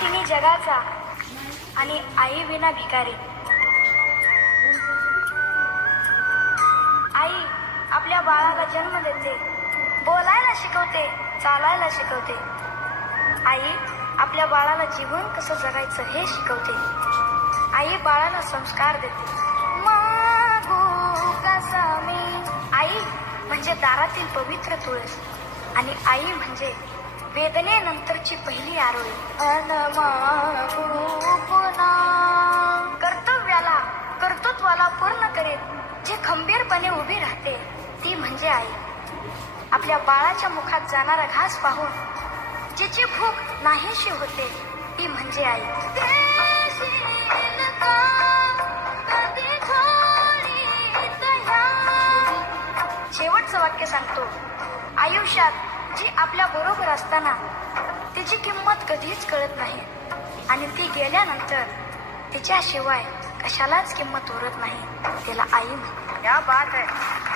तिने जगाचा आणि आई विना भिकारी आई आपल्या बाळाला जन्म देते बोलायला शिकवते चालायला शिकवते आई आपल्या बाळाला जीवन कसं जगायचं हे शिकवते आई बाळाला संस्कार देते आई म्हणजे दारातील पवित्र तुळस आणि आई म्हणजे वेदनेनंतरची पहिली आरोळी कर्तव्याला कर्तृत्वाला पूर्ण करीत जे खंबीरपणे उभी राहते ती म्हणजे आई आपल्या बाळाच्या मुखात जाणारा घास पाहून जिची भूक नाहीशी होते ती म्हणजे आई शेवटचं वाक्य सांगतो आयुष्यात जी आपल्या बरोबर असताना तिची किंमत कधीच कळत नाही आणि ती गेल्यानंतर तिच्याशिवाय कशालाच किंमत उरत नाही तिला आई म्हणते बात आहे